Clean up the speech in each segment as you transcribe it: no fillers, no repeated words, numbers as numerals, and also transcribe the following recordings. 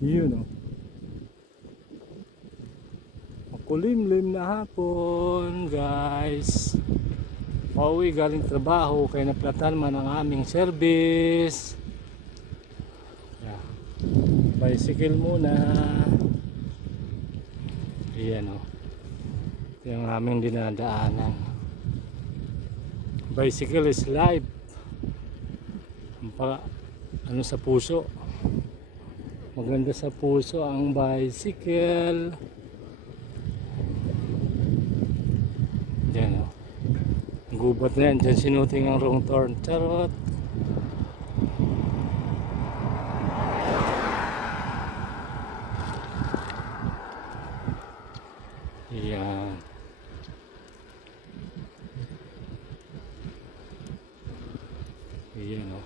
Yun o. Makulimlim na hapon guys. Pauwi galing trabaho kaya naplatan man ang aming service. Yeah. Bicycle muna. Ayan o. Ito yung aming dinadaanan. Bicycle is life. Ano sa puso. Maganda sa puso ang bicycle. Diyan o. Gubat na yan. Diyan sinuting ang wrong turn. Charot. Yan. Yan o.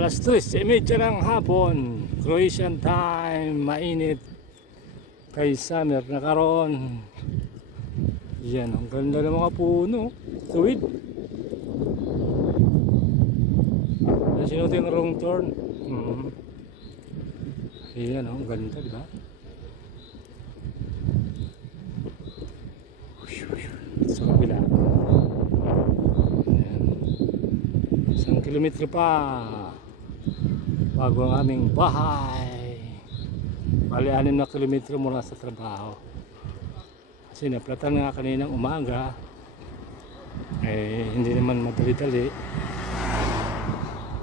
Alas 3:30 ng hapon, Croatian time, mainit kay summer na karon. Yan, ang ganda ng mga puno, tuwid. Sinutin ang wrong turn. Yan, ang ganda, diba? Sa kabila. Yan. 1 kilometro pa bago ang aming bahay. Bali 6 na kilometro mula sa trabaho. Kasi naplatan nga kaninang umaga. Hindi naman madali-dali.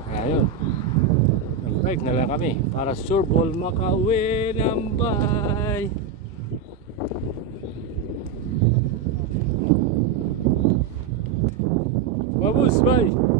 Kaya yun. Nag-bike na lang kami para sureball makauwi ng bahay. Babus, bye!